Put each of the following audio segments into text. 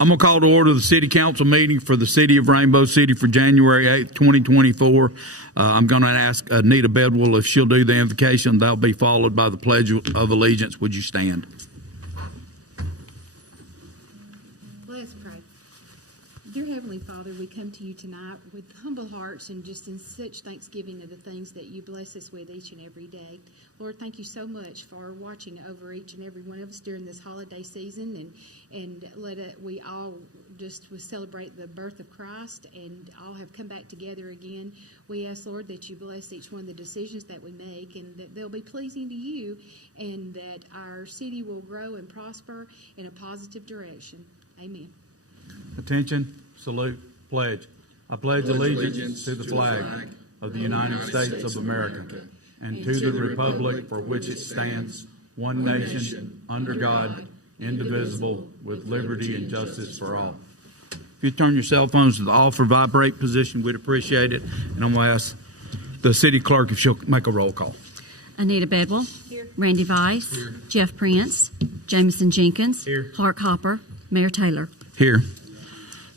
I'm going to call to order the City Council meeting for the City of Rainbow City for January 8th, 2024. I'm going to ask Anita Bedwell if she'll do the invocation. That'll be followed by the Pledge of Allegiance. Would you stand? Let us pray. Dear Heavenly Father, we come to you tonight with humble hearts and just in such thanksgiving of the things that you bless us with each and every day. Lord, thank you so much for watching over each and every one of us during this holiday season, and we all just celebrate the birth of Christ and all have come back together again. We ask, Lord, that you bless each one of the decisions that we make and that they'll be pleasing to you and that our city will grow and prosper in a positive direction. Amen. Attention, salute, pledge. I pledge allegiance to the flag of the United States of America and to the republic for which it stands, one nation, under God, indivisible, with liberty and justice for all. If you turn your cell phones to the off or vibrate position, we'd appreciate it. And I'm going to ask the city clerk if she'll make a roll call. Anita Bedwell. Here. Randy Weiss. Here. Jeff Prince. Jameson Jenkins. Here. Clark Hopper. Mayor Taylor. Here.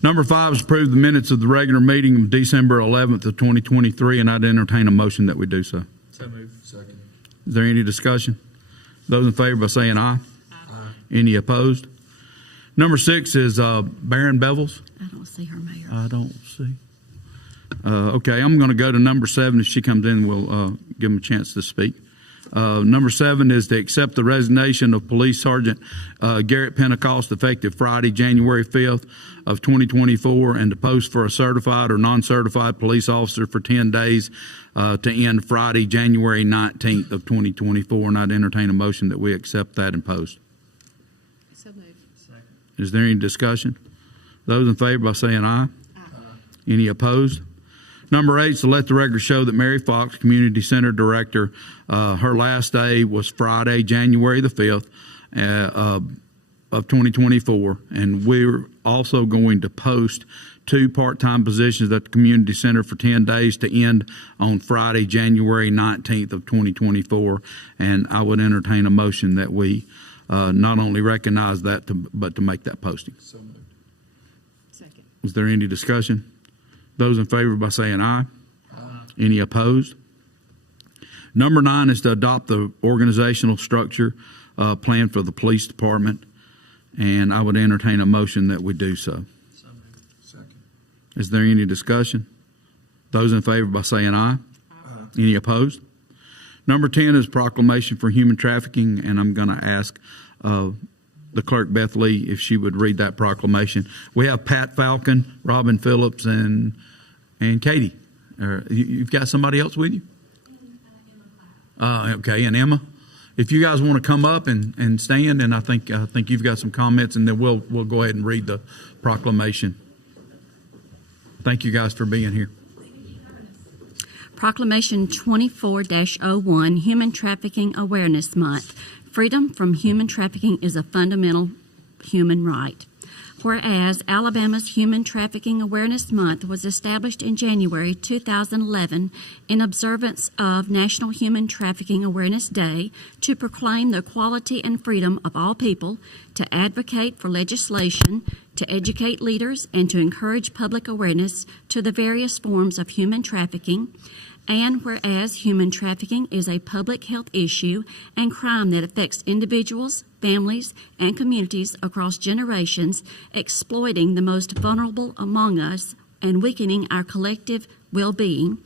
Number 5 is approve the minutes of the regular meeting of December 11th of 2023, and I'd entertain a motion that we do so. So moved. Second. Is there any discussion? Those in favor by saying aye. Aye. Any opposed? Number 6 is Baron Bevels. I don't see her, Mayor. I don't see. Okay, I'm going to go to number 7. If she comes in, we'll give them a chance to speak. Number 7 is to accept the resignation of Police Sergeant Garrett Pentecost effective Friday, January 5th of 2024, and to post for a certified or non-certified police officer for 10 days to end Friday, January 19th of 2024. And I'd entertain a motion that we accept that and post. So moved. Second. Is there any discussion? Those in favor by saying aye. Aye. Any opposed? Number 8 is to let the record show that Mary Fox, Community Center Director, her last day was Friday, January the 5th of 2024. And we're also going to post 2 part-time positions at the Community Center for 10 days to end on Friday, January 19th of 2024. And I would entertain a motion that we not only recognize that, but to make that posting. So moved. Second. Is there any discussion? Those in favor by saying aye. Aye. Any opposed? Number 9 is to adopt the organizational structure plan for the police department, and I would entertain a motion that we do so. So moved. Second. Is there any discussion? Those in favor by saying aye. Aye. Any opposed? Number 10 is proclamation for human trafficking, and I'm going to ask the clerk, Beth Lee, if she would read that proclamation. We have Pat Falcon, Robin Phillips, and Katie. You've got somebody else with you? Okay, and Emma. If you guys want to come up and stand, and I think you've got some comments, and then we'll go ahead and read the proclamation. Thank you guys for being here. Proclamation 24-01, Human Trafficking Awareness Month. Freedom from human trafficking is a fundamental human right. Whereas Alabama's Human Trafficking Awareness Month was established in January 2011 in observance of National Human Trafficking Awareness Day to proclaim the equality and freedom of all people, to advocate for legislation, to educate leaders, and to encourage public awareness to the various forms of human trafficking. And whereas human trafficking is a public health issue and crime that affects individuals, families, and communities across generations, exploiting the most vulnerable among us and weakening our collective well-being.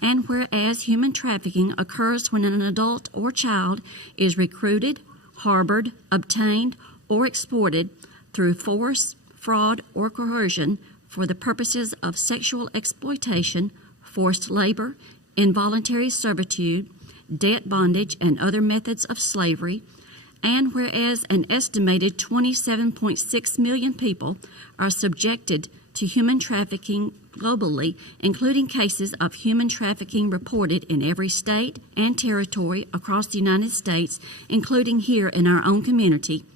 And whereas human trafficking occurs when an adult or child is recruited, harbored, obtained, or exported through force, fraud, or coercion for the purposes of sexual exploitation, forced labor, involuntary servitude, debt bondage, and other methods of slavery. And whereas an estimated 27.6 million people are subjected to human trafficking globally, including cases of human trafficking reported in every state and territory across the United States, including here in our own community.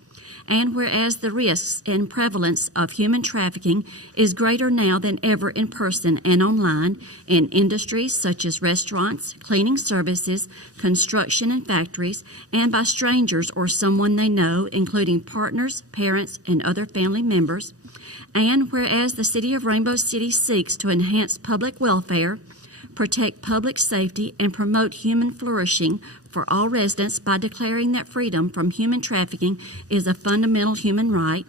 And whereas the risks and prevalence of human trafficking is greater now than ever in person and online in industries such as restaurants, cleaning services, construction and factories, and by strangers or someone they know, including partners, parents, and other family members. And whereas the City of Rainbow City seeks to enhance public welfare, protect public safety, and promote human flourishing for all residents by declaring that freedom from human trafficking is a fundamental human right.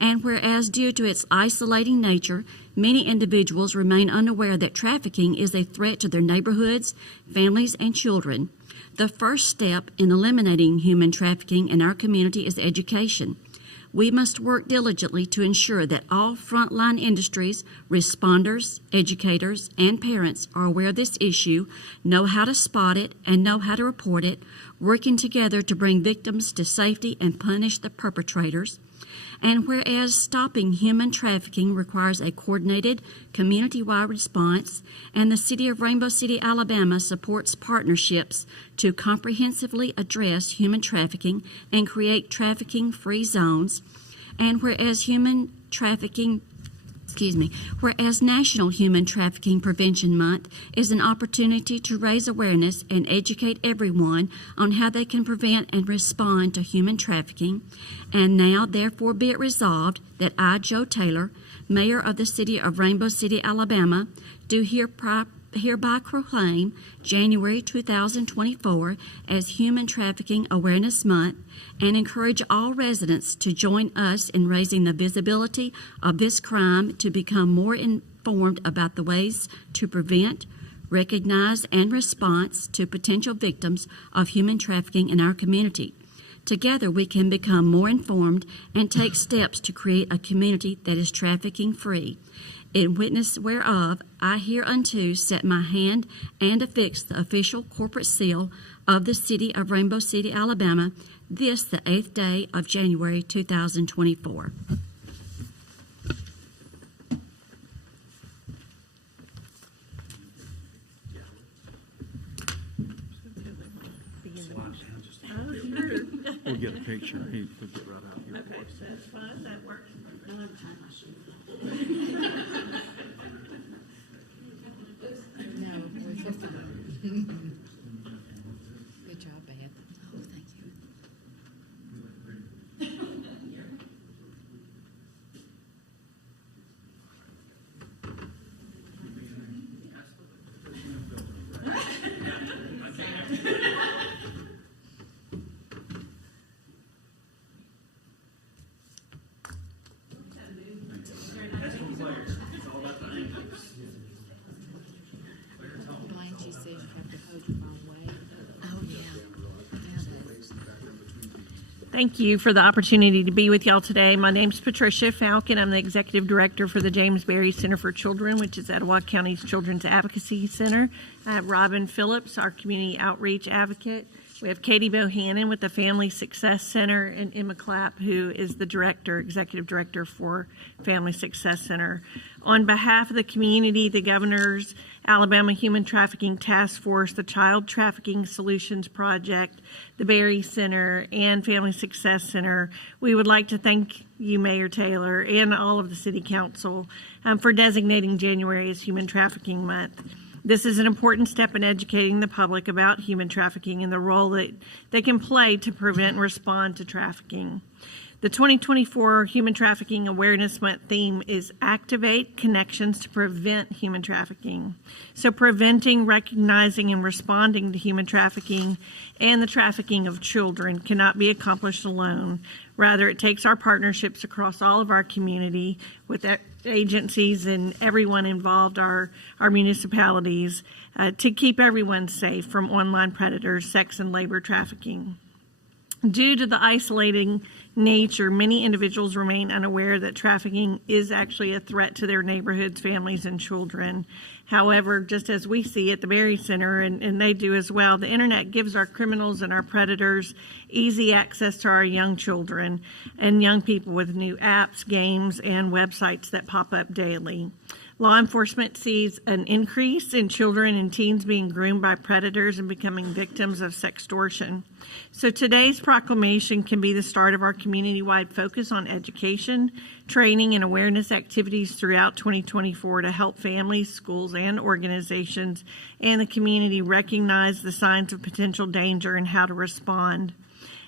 And whereas due to its isolating nature, many individuals remain unaware that trafficking is a threat to their neighborhoods, families, and children. The first step in eliminating human trafficking in our community is education. We must work diligently to ensure that all frontline industries, responders, educators, and parents are aware of this issue, know how to spot it, and know how to report it, working together to bring victims to safety and punish the perpetrators. And whereas stopping human trafficking requires a coordinated, community-wide response, and the City of Rainbow City, Alabama supports partnerships to comprehensively address human trafficking and create trafficking-free zones, and whereas whereas National Human Trafficking Prevention Month is an opportunity to raise awareness and educate everyone on how they can prevent and respond to human trafficking. And now, therefore, be it resolved that I, Joe Taylor, Mayor of the City of Rainbow City, Alabama, do hereby proclaim January 2024 as Human Trafficking Awareness Month and encourage all residents to join us in raising the visibility of this crime to become more informed about the ways to prevent, recognize, and response to potential victims of human trafficking in our community. Together, we can become more informed and take steps to create a community that is trafficking-free. In witness whereof, I hereunto set my hand and affix the official corporate seal of the City of Rainbow City, Alabama, this the 8th day of January 2024. We'll get a picture. We'll get right out here. Okay, that's fine, that works. No, we're fine. Good job, Beth. Oh, thank you. Blaine, she says you have to hold your phone way. Oh, yeah. Thank you for the opportunity to be with y'all today. My name's Patricia Falcon. I'm the Executive Director for the James Berry Center for Children, which is Etowah County's Children's Advocacy Center. I have Robin Phillips, our Community Outreach Advocate. We have Katie Bohannon with the Family Success Center, and Emma Clapp, who is the Executive Director for Family Success Center. On behalf of the community, the Governor's Alabama Human Trafficking Task Force, the Child Trafficking Solutions Project, the Berry Center, and Family Success Center, we would like to thank you, Mayor Taylor, and all of the City Council for designating January as Human Trafficking Month. This is an important step in educating the public about human trafficking and the role that they can play to prevent and respond to trafficking. The 2024 Human Trafficking Awareness Month theme is Activate Connections to Prevent Human Trafficking. So preventing, recognizing, and responding to human trafficking and the trafficking of children cannot be accomplished alone. Rather, it takes our partnerships across all of our community with agencies and everyone involved, our municipalities, to keep everyone safe from online predators, sex and labor trafficking. Due to the isolating nature, many individuals remain unaware that trafficking is actually a threat to their neighborhoods, families, and children. However, just as we see at the Berry Center, and they do as well, the internet gives our criminals and our predators easy access to our young children and young people with new apps, games, and websites that pop up daily. Law enforcement sees an increase in children and teens being groomed by predators and becoming victims of sextortion. So today's proclamation can be the start of our community-wide focus on education, training, and awareness activities throughout 2024 to help families, schools, and organizations and the community recognize the signs of potential danger and how to respond.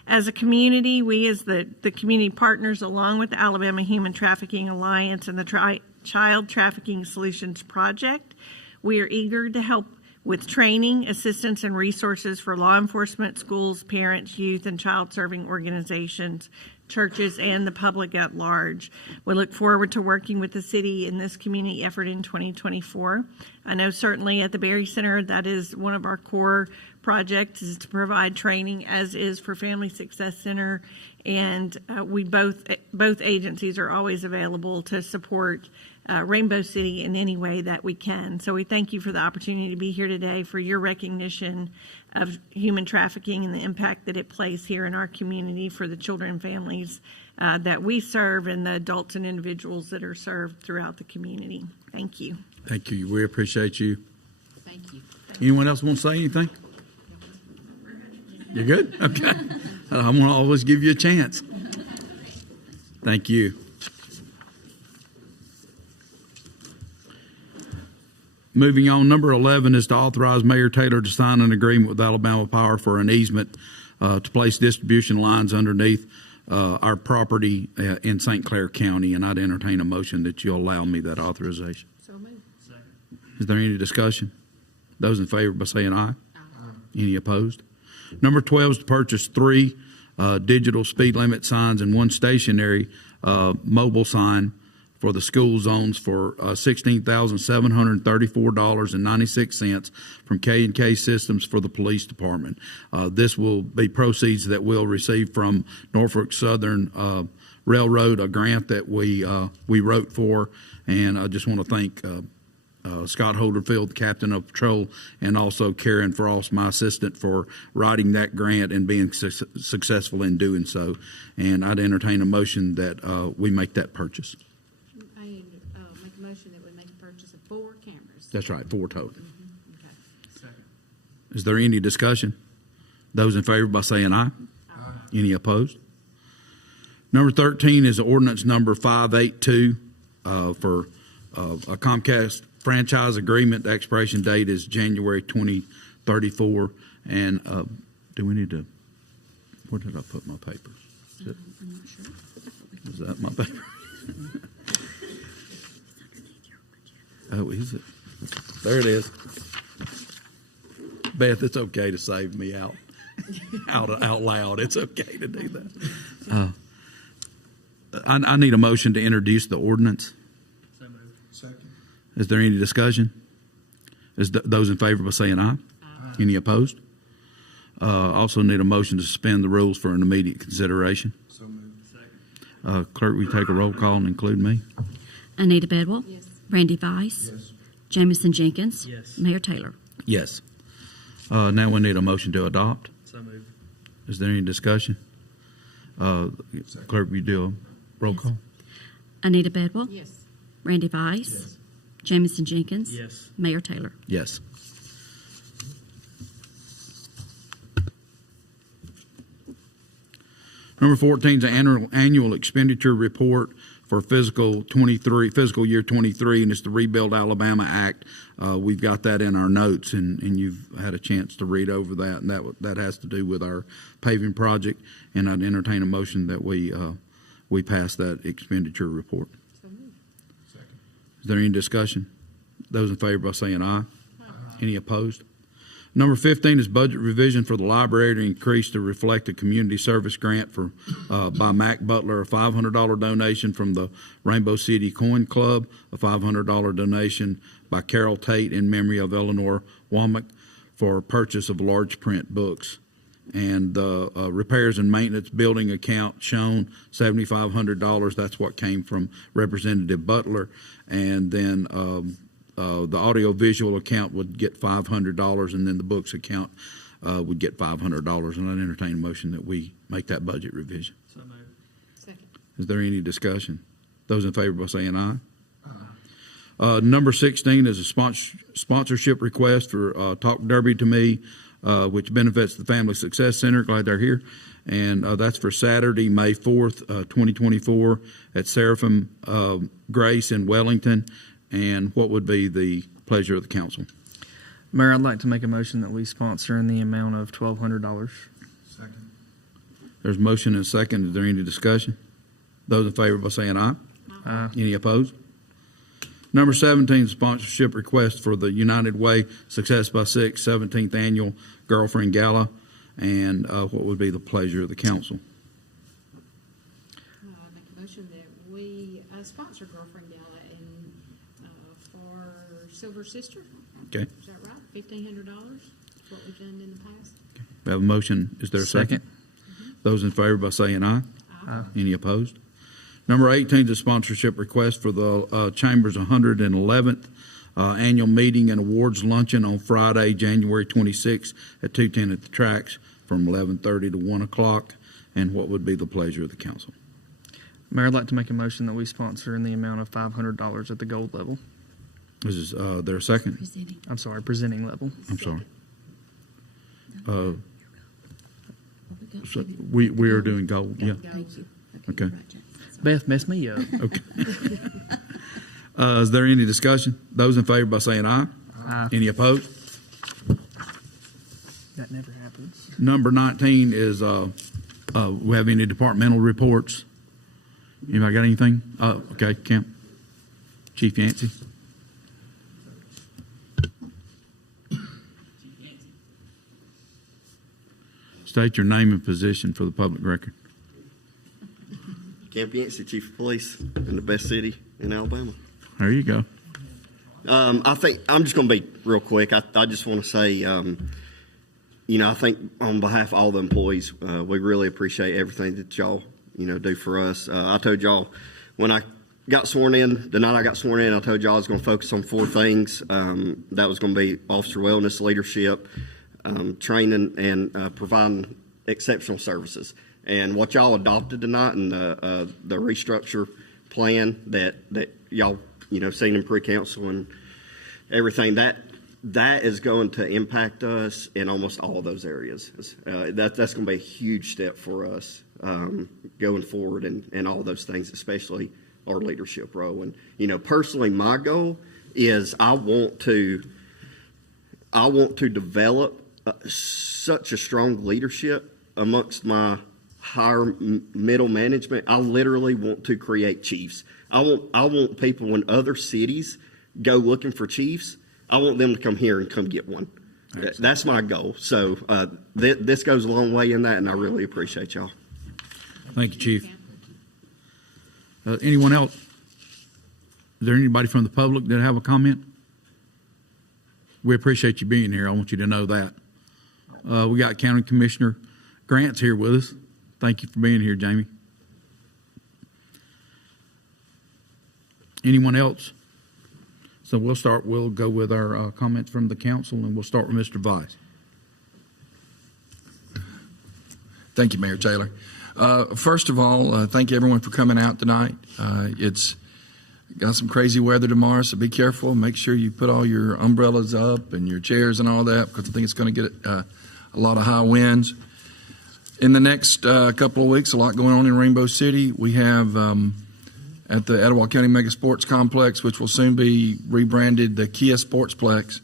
As a community, we as the community partners, along with the Alabama Human Trafficking Alliance and the Child Trafficking Solutions Project, we are eager to help with training, assistance, and resources for law enforcement, schools, parents, youth, and child-serving organizations, churches, and the public at large. We look forward to working with the city in this community effort in 2024. I know certainly at the Berry Center that is one of our core projects is to provide training, as is for Family Success Center, and we both agencies are always available to support Rainbow City in any way that we can. So we thank you for the opportunity to be here today, for your recognition of human trafficking and the impact that it plays here in our community for the children and families that we serve and the adults and individuals that are served throughout the community. Thank you. Thank you. We appreciate you. Thank you. Anyone else want to say anything? You're good? Okay. I'm going to always give you a chance. Thank you. Moving on, number 11 is to authorize Mayor Taylor to sign an agreement with Alabama Power for an easement to place distribution lines underneath our property in St. Clair County, and I'd entertain a motion that you'll allow me that authorization. So moved. Is there any discussion? Those in favor by saying aye. Any opposed? Number 12 is to purchase 3 digital speed limit signs and 1 stationary mobile sign for the school zones for $16,734.96 from K&K Systems for the police department. This will be proceeds that we'll receive from Norfolk Southern Railroad, a grant that we wrote for, and I just want to thank Scott Holderfield, captain of patrol, and also Karen Frost, my assistant, for writing that grant and being successful in doing so. And I'd entertain a motion that we make that purchase. I make a motion that we make a purchase of 4 cameras. That's right, 4 total. Okay. Second. Is there any discussion? Those in favor by saying aye. Any opposed? Number 13 is ordinance number 582 for a Comcast franchise agreement. The expiration date is January 2034. And do we need to, where did I put my papers? I'm not sure. Is that my paper? Oh, is it? There it is. Beth, it's okay to save me out loud. It's okay to do that. I need a motion to introduce the ordinance. So moved. Second. Is there any discussion? Those in favor by saying aye? Any opposed? Also need a motion to suspend the rules for an immediate consideration. So moved. Second. Clerk, will you take a roll call and include me? Anita Bedwell. Yes. Randy Weiss. Yes. Jamison Jenkins. Yes. Mayor Taylor. Yes. Now we need a motion to adopt. So moved. Is there any discussion? Clerk, will you do a roll call? Anita Bedwell. Yes. Randy Weiss. Yes. Jamison Jenkins. Yes. Mayor Taylor. Yes. Number 14 is an annual expenditure report for fiscal year 23, and it's the Rebuild Alabama Act. We've got that in our notes, and you've had a chance to read over that, and that has to do with our paving project. And I'd entertain a motion that we pass that expenditure report. So moved. Second. Is there any discussion? Those in favor by saying aye. Any opposed? Number 15 is budget revision for the library to increase to reflect a community service grant by Mac Butler, a $500 donation from the Rainbow City Coin Club, a $500 donation by Carol Tate in memory of Eleanor Womack for purchase of large print books. And the repairs and maintenance building account shown $7,500. That's what came from Representative Butler. And then the audio-visual account would get $500, and then the books account would get $500. And I'd entertain a motion that we make that budget revision. So moved. Second. Is there any discussion? Those in favor by saying aye. Number 16 is a sponsorship request for Talk Derby to Me, which benefits the Family Success Center. Glad they're here. And that's for Saturday, May 4th, 2024 at Seraphim Grace in Wellington. And what would be the pleasure of the council? Mayor, I'd like to make a motion that we sponsor in the amount of $1,200. Second. There's a motion and a second. Is there any discussion? Those in favor by saying aye. Aye. Any opposed? Number 17, sponsorship request for the United Way Success by Six 17th Annual Girlfriend Gala. And what would be the pleasure of the council? Make a motion that we sponsor Girlfriend Gala and for Silver Sister. Okay. Is that right? $1,500. What we've done in the past. We have a motion. Is there a second? Those in favor by saying aye. Aye. Any opposed? Number 18 is a sponsorship request for the Chamber's 111th annual meeting and awards luncheon on Friday, January 26th at 210 at the Tracks from 11:30 to 1 o'clock. And what would be the pleasure of the council? Mayor, I'd like to make a motion that we sponsor in the amount of $500 at the gold level. Is there a second? Presenting. I'm sorry, presenting level. I'm sorry. So we are doing gold. Yeah. Thank you. Okay. Right, Jack. Beth messed me up. Okay. Is there any discussion? Those in favor by saying aye. Aye. Any opposed? That never happens. Number 19 is, we have any departmental reports? Anybody got anything? Okay, Kemp. Chief Yancey. State your name and position for the public record. Camp Yancey, Chief of Police in the best city in Alabama. There you go. I think I'm just going to be real quick. I just want to say, I think on behalf of all the employees, we really appreciate everything that y'all, do for us. I told y'all when I got sworn in, the night I got sworn in, I told y'all I was going to focus on 4 things. That was going to be officer wellness, leadership, training, and providing exceptional services. And what y'all adopted tonight and the restructure plan that y'all seen in pre-council and everything, that is going to impact us in almost all of those areas. That's going to be a huge step for us going forward and all those things, especially our leadership role. And personally, my goal is I want to develop such a strong leadership amongst my higher middle management. I literally want to create chiefs. I want people when other cities go looking for chiefs, I want them to come here and come get one. Excellent. That's my goal. So this goes a long way in that, and I really appreciate y'all. Thank you, Chief. Anyone else? Is there anybody from the public that have a comment? We appreciate you being here. I want you to know that. We got County Commissioner Grant's here with us. Thank you for being here, Jamie. Anyone else? So we'll go with our comments from the council, and we'll start with Mr. Vice. Thank you, Mayor Taylor. First of all, thank you everyone for coming out tonight. It's got some crazy weather tomorrow, so be careful. Make sure you put all your umbrellas up and your chairs and all that, because I think it's going to get a lot of high winds. In the next couple of weeks, a lot going on in Rainbow City. We have at the Etowah County Mega Sports Complex, which will soon be rebranded the Kia Sportsplex,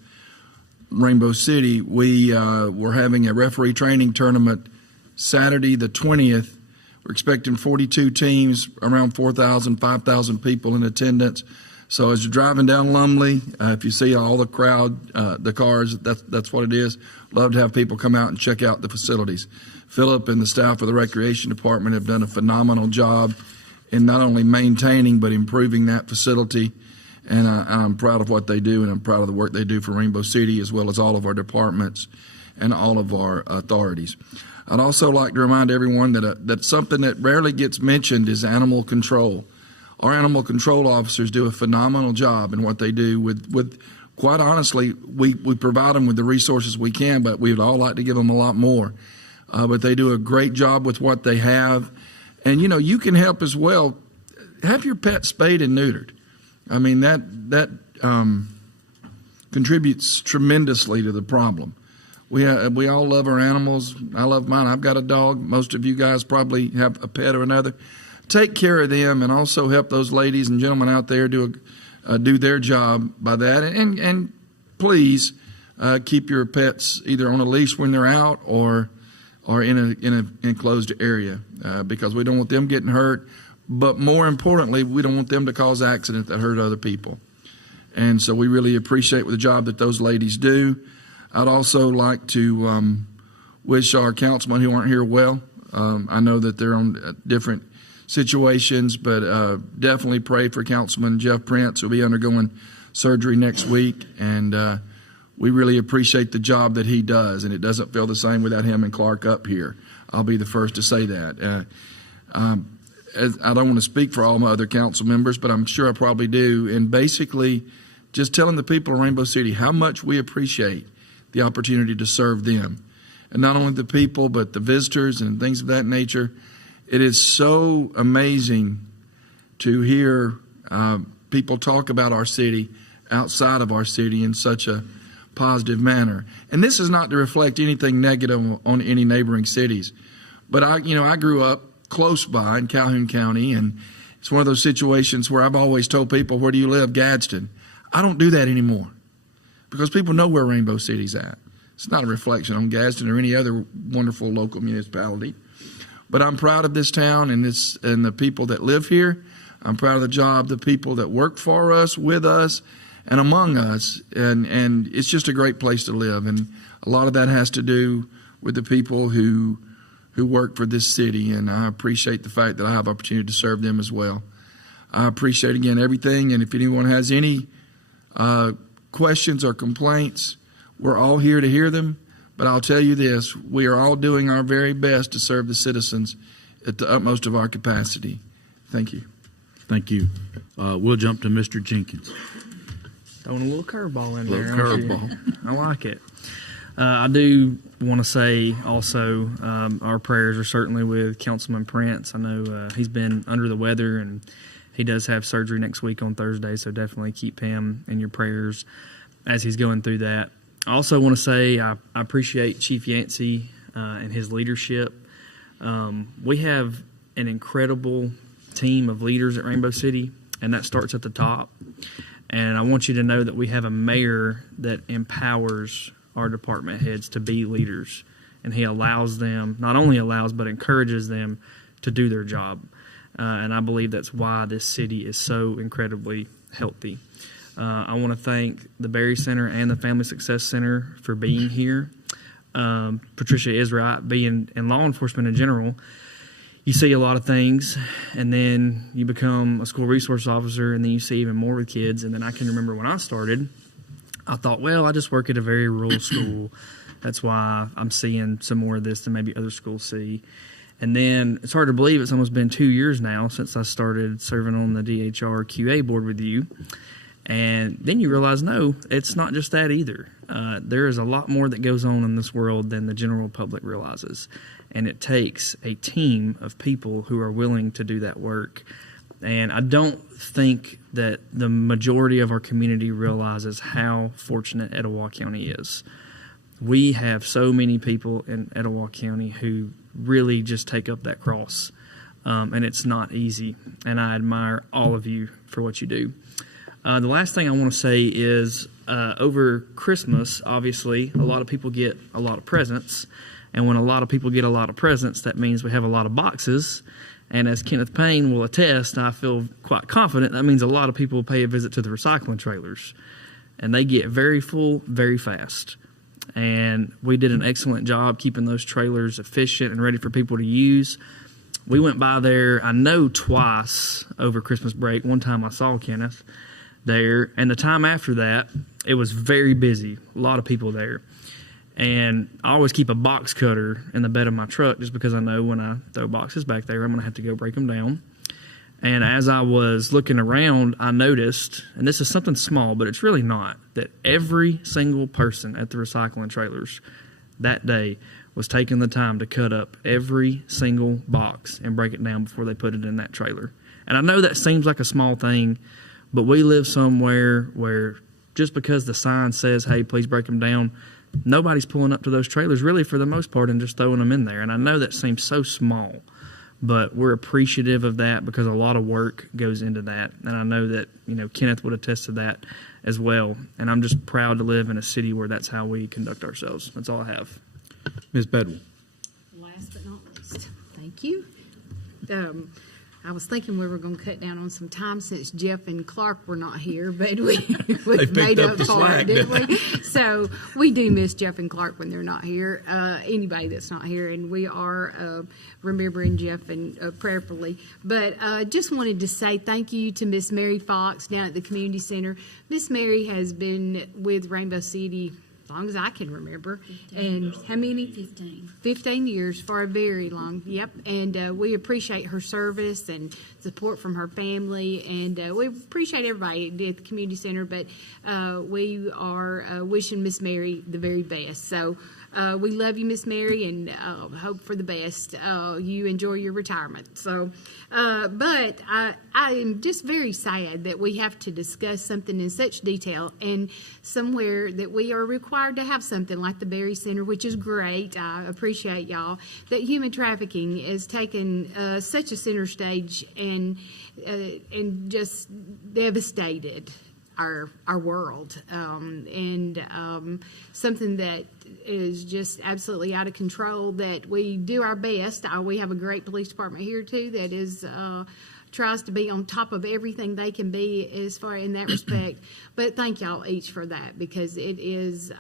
Rainbow City. We're having a referee training tournament Saturday the 20th. We're expecting 42 teams, around 4,000, 5,000 people in attendance. So as you're driving down Lumley, if you see all the crowd, the cars, that's what it is. Love to have people come out and check out the facilities. Philip and the staff of the Recreation Department have done a phenomenal job in not only maintaining but improving that facility. And I'm proud of what they do, and I'm proud of the work they do for Rainbow City, as well as all of our departments and all of our authorities. I'd also like to remind everyone that something that rarely gets mentioned is animal control. Our animal control officers do a phenomenal job in what they do with quite honestly, we provide them with the resources we can, but we'd all like to give them a lot more. But they do a great job with what they have. And, you can help as well. Have your pet spayed and neutered. I mean, that contributes tremendously to the problem. We all love our animals. I love mine. I've got a dog. Most of you guys probably have a pet or another. Take care of them and also help those ladies and gentlemen out there do their job by that. And please keep your pets either on a leash when they're out or in an enclosed area because we don't want them getting hurt. But more importantly, we don't want them to cause accidents that hurt other people. And so we really appreciate the job that those ladies do. I'd also like to wish our councilmen who aren't here well. I know that they're on different situations, but definitely pray for Councilman Jeff Prince, who'll be undergoing surgery next week. And we really appreciate the job that he does, and it doesn't feel the same without him and Clark up here. I'll be the first to say that. I don't want to speak for all my other council members, but I'm sure I probably do. And basically, just telling the people of Rainbow City how much we appreciate the opportunity to serve them. And not only the people, but the visitors and things of that nature. It is so amazing to hear people talk about our city outside of our city in such a positive manner. And this is not to reflect anything negative on any neighboring cities. But I grew up close by in Calhoun County, and it's one of those situations where I've always told people, where do you live? Gadsden. I don't do that anymore because people know where Rainbow City's at. It's not a reflection on Gadsden or any other wonderful local municipality. But I'm proud of this town and the people that live here. I'm proud of the job, the people that work for us, with us, and among us. And it's just a great place to live. And a lot of that has to do with the people who work for this city. And I appreciate the fact that I have opportunity to serve them as well. I appreciate, again, everything. And if anyone has any questions or complaints, we're all here to hear them. But I'll tell you this, we are all doing our very best to serve the citizens at the utmost of our capacity. Thank you. Thank you. We'll jump to Mr. Jenkins. Throwing a little curveball in Little there. aren't you? curveball. I like it. I do want to say also our prayers are certainly with Councilman Prince. I know he's been under the weather and he does have surgery next week on Thursday, so definitely keep him in your prayers as he's going through that. I also want to say I appreciate Chief Yancey and his leadership. We have an incredible team of leaders at Rainbow City, and that starts at the top. And I want you to know that we have a mayor that empowers our department heads to be leaders, and he allows them, not only allows, but encourages them to do their job. And I believe that's why this city is so incredibly healthy. I want to thank the Berry Center and the Family Success Center for being here. Patricia is right. Being in law enforcement in general, you see a lot of things, and then you become a school resource officer, and then you see even more with kids. And then I can remember when I started, I thought, well, I just work at a very rural school. That's why I'm seeing some more of this than maybe other schools see. And then it's hard to believe it's almost been 2 years now since I started serving on the DHR QA board with you. And then you realize, no, it's not just that either. There is a lot more that goes on in this world than the general public realizes. And it takes a team of people who are willing to do that work. And I don't think that the majority of our community realizes how fortunate Etowah County is. We have so many people in Etowah County who really just take up that cross. And it's not easy. And I admire all of you for what you do. The last thing I want to say is over Christmas, obviously, a lot of people get a lot of presents. And when a lot of people get a lot of presents, that means we have a lot of boxes. And as Kenneth Payne will attest, I feel quite confident, that means a lot of people pay a visit to the recycling trailers. And they get very full very fast. And we did an excellent job keeping those trailers efficient and ready for people to use. We went by there, I know, twice over Christmas break. One time I saw Kenneth there, and the time after that, it was very busy. A lot of people there. And I always keep a box cutter in the bed of my truck just because I know when I throw boxes back there, I'm going to have to go break them down. And as I was looking around, I noticed, and this is something small, but it's really not, that every single person at the recycling trailers that day was taking the time to cut up every single box and break it down before they put it in that trailer. And I know that seems like a small thing, But we live somewhere where just because the sign says, hey, please break them down, nobody's pulling up to those trailers really for the most part and just throwing them in there. And I know that seems so small, but we're appreciative of that because a lot of work goes into that. And I know that, Kenneth would attest to that as well. And I'm just proud to live in a city where that's how we conduct ourselves. That's all I have. Ms. Bedwell. Last but not least, thank you. I was thinking we were going to cut down on some time since Jeff and Clark were not here, but we made up up the for slack, it, didn't we? So we do miss Jeff and Clark when they're not here. Anybody that's not here, and we are remembering Jeff and prayerfully. But just wanted to say thank you to Miss Mary Fox down at the community center. Miss Mary has been with Rainbow City as long as I can remember. 15. And how many? 15. 15 years, for a very long, yep. And we appreciate her service and support from her family. And we appreciate everybody at the community center, but we are wishing Miss Mary the very best. So we love you, Miss Mary, and hope for the best. You enjoy your retirement. So, but I am just very sad that we have to discuss something in such detail and somewhere that we are required to have something like the Berry Center, which is great. I appreciate y'all. That human trafficking has taken such a center stage and just devastated our world, and something that is just absolutely out of control, that we do our best. We have a great police department here too that is tries to be on top of everything they can be as far in that respect. But thank y'all each for that, because it is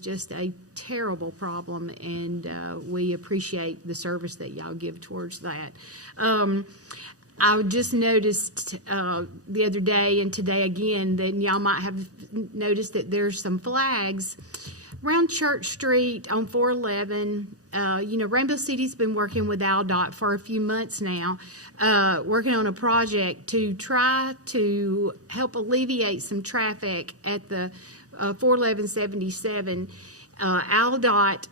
just a terrible problem, and we appreciate the service that y'all give towards that. I just noticed the other day and today again that y'all might have noticed that there's some flags around Church Street on 411. Rainbow City's been working with AlDOT for a few months now, working on a project to try to help alleviate some traffic at the 411-77. AlDOT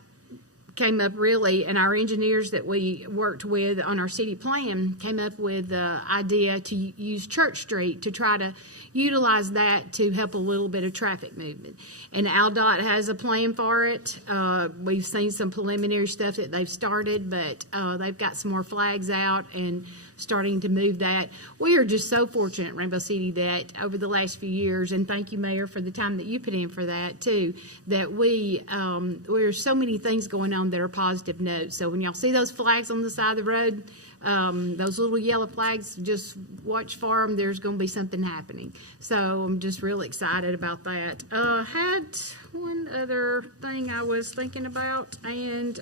came up and our engineers that we worked with on our city plan came up with the idea to use Church Street to try to utilize that to help a little bit of traffic movement. And AlDOT has a plan for it. We've seen some preliminary stuff that they've started, but they've got some more flags out and starting to move that. We are just so fortunate, Rainbow City, that over the last few years, and thank you, Mayor, for the time that you put in for that too, that there's so many things going on that are positive notes. So when y'all see those flags on the side of the road, those little yellow flags, just watch for them. There's going to be something happening. So I'm just really excited about that. Had one other thing I was thinking about, and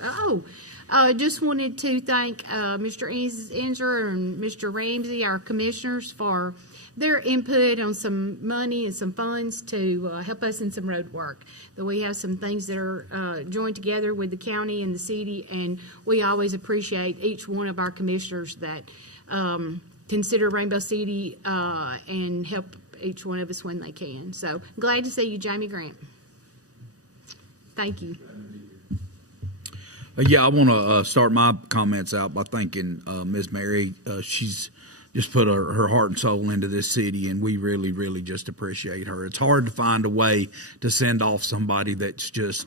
I just wanted to thank Mr. Inzer and Mr. Ramsey, our commissioners, for their input on some money and some funds to help us in some road work. That we have some things that are joined together with the county and the city, and we always appreciate each one of our commissioners that consider Rainbow City and help each one of us when they can. So glad to see you, Jamie Grant. Thank you. Yeah, I want to start my comments out by thanking Ms. Mary. She's just put her heart and soul into this city, and we really, really just appreciate her. It's hard to find a way to send off somebody that's just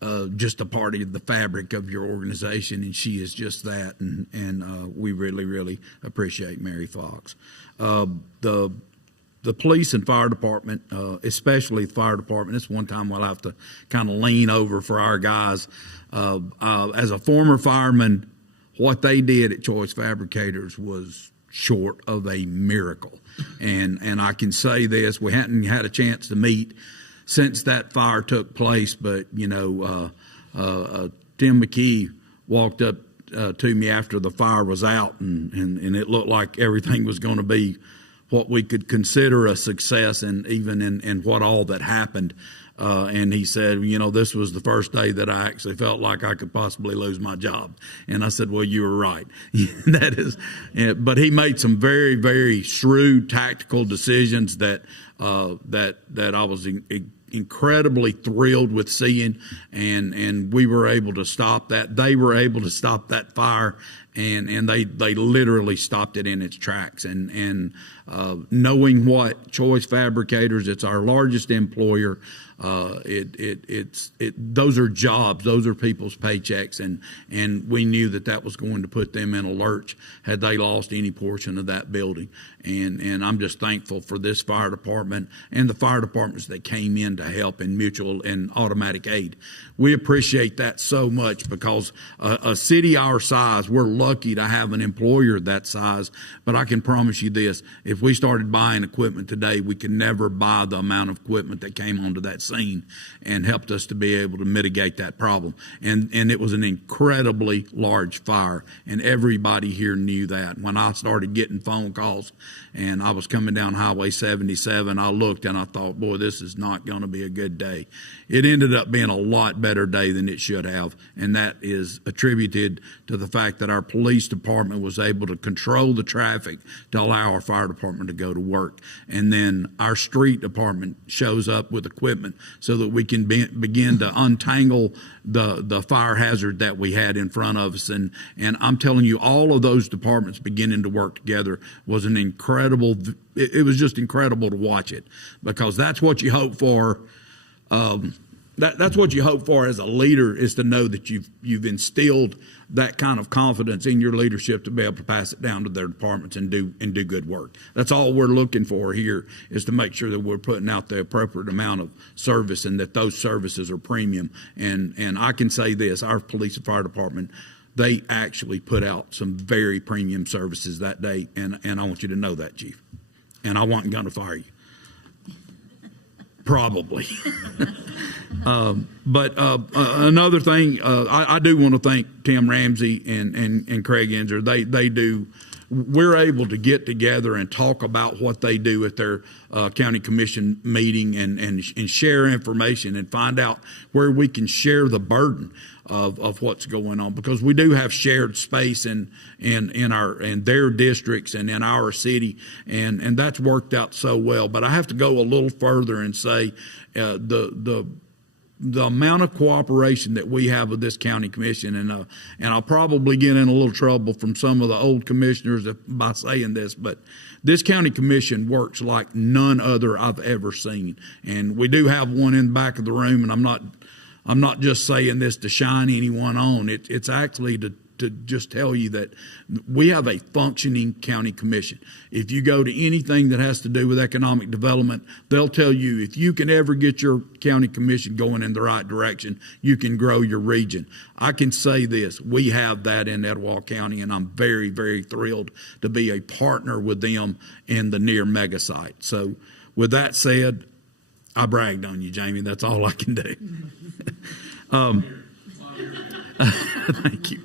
a part of the fabric of your organization, and she is just that, and we really, really appreciate Mary Fox. The police and fire department, especially the fire department, it's one time we'll have to kind of lean over for our guys. As a former fireman, what they did at Choice Fabricators was short of a miracle. And I can say this, we hadn't had a chance to meet since that fire took place, but, Tim McKee walked up to me after the fire was out, and it looked like everything was going to be what we could consider a success, and even in what all that happened. And he said, this was the first day that I actually felt like I could possibly lose my job. And I said, well, you were right. But he made some very, very shrewd tactical decisions that I was incredibly thrilled with seeing, and we were able to stop that. They were able to stop that fire, and they literally stopped it in its tracks. And knowing what Choice Fabricators, it's our largest employer. Those are jobs, those are people's paychecks, and we knew that was going to put them in a lurch had they lost any portion of that building. And I'm just thankful for this fire department and the fire departments that came in to help in mutual and automatic aid. We appreciate that so much, because a city our size, we're lucky to have an employer that size. But I can promise you this, if we started buying equipment today, we could never buy the amount of equipment that came onto that scene and helped us to be able to mitigate that problem. And it was an incredibly large fire, and everybody here knew that. When I started getting phone calls and I was coming down Highway 77, I looked and I thought, boy, this is not going to be a good day. It ended up being a lot better day than it should have, and that is attributed to the fact that our police department was able to control the traffic to allow our fire department to go to work. And then our street department shows up with equipment so that we can begin to untangle the fire hazard that we had in front of us. And I'm telling you, all of those departments beginning to work together was an incredible, it was just incredible to watch it, because that's what you hope for. That's what you hope for as a leader, is to know that you've instilled that kind of confidence in your leadership to be able to pass it down to their departments and do good work. That's all we're looking for here, is to make sure that we're putting out the appropriate amount of service and that those services are premium. And I can say this, our police and fire department, they actually put out some very premium services that day, and I want you to know that, Chief. And I wasn't going to fire you. Probably. But another thing, I do want to thank Tim Ramsey and Craig Enzer. They do. We're able to get together and talk about what they do at their county commission meeting and share information and find out where we can share the burden of what's going on, because we do have shared space in their districts and in our city, and that's worked out so well. But I have to go a little further and say the amount of cooperation that we have with this county commission, and I'll probably get in a little trouble from some of the old commissioners by saying this, but this county commission works like none other I've ever seen. And we do have one in the back of the room, and I'm not just saying this to shine anyone on. It's actually to just tell you that we have a functioning county commission. If you go to anything that has to do with economic development, they'll tell you if you can ever get your county commission going in the right direction, you can grow your region. I can say this, we have that in Etowah County, and I'm very, very thrilled to be a partner with them in the near mega site. So with that said, I bragged on you, Jamie. That's all I can do. Thank you.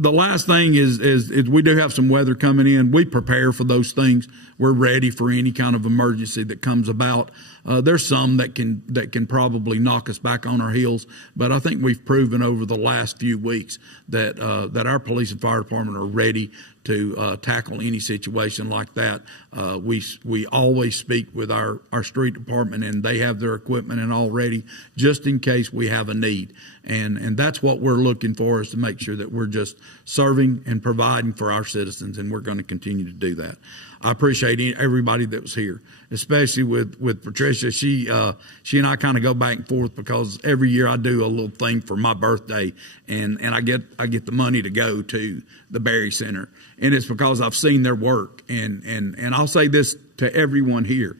The last thing is we do have some weather coming in. We prepare for those things. We're ready for any kind of emergency that comes about. There's some that can probably knock us back on our heels, but I think we've proven over the last few weeks that our police and fire department are ready to tackle any situation like that. We always speak with our street department, and they have their equipment and all ready just in case we have a need. And that's what we're looking for, is to make sure that we're just serving and providing for our citizens, and we're going to continue to do that. I appreciate everybody that was here, especially with Patricia. She and I kind of go back and forth, because every year I do a little thing for my birthday, and I get the money to go to the Berry Center, and it's because I've seen their work. And I'll say this to everyone here: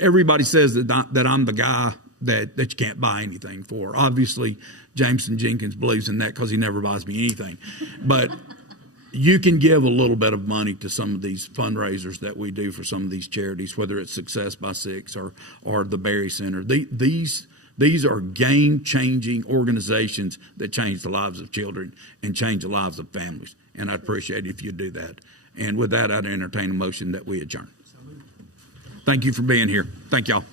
everybody says that I'm the guy that you can't buy anything for. Obviously, Jameson Jenkins believes in that, because he never buys me anything, but you can give a little bit of money to some of these fundraisers that we do for some of these charities, whether it's Success by Six or the Berry Center. These are game-changing organizations that change the lives of children and change the lives of families. And I'd appreciate it if you'd do that. And with that, I'd entertain a motion that we adjourn. Thank you for being here. Thank y'all.